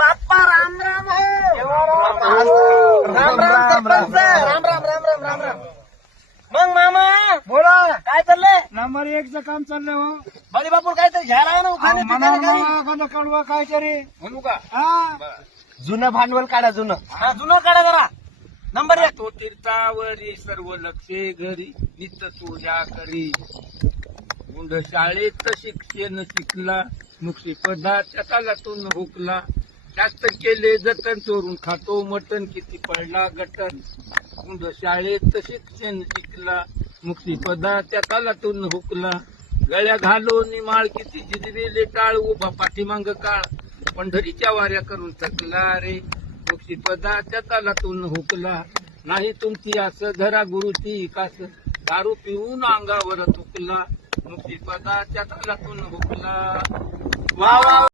बाप्पा राम राम हो. राम राम सरपंच. राम राम राम राम राम राम. मग मामा बोला. काय चाललंय? नंबर 1चं काम चाललंय हो. बळी बापूर काहीतरी घ्यायला आहे ना उखाणे म्हणा पिकाने काही. मला कडवा काहीतरी म्हणू का? हा. जुनं भांडवल काढा जुनं. हा जुनं काढा जरा. नंबर 1. तो तीर्थावरी सर्व लक्षे घरी नित तुझ्या करी गुंड शाळेत शिक्षण शिकला नुकसी पदाच्या तालातून हुकला जास्त केले जतन चोरून खातो मटण किती पडला गटन गुंड शाळेत शिक्षण शिकला नुकसी पदाच्या तालातून हुकला गळ्या घालून माळ किती जिजवेले टाळ उभा पाठीमांग काळ पंढरीच्या वाऱ्या करून थकला रे नुकसी पदाच्या तालातून हुकला नाही तुमची असं धरा गुरुची कास दारू पिऊन अंगावर तुकला नुकती पदाच्या तालातून हुकला. वा वा.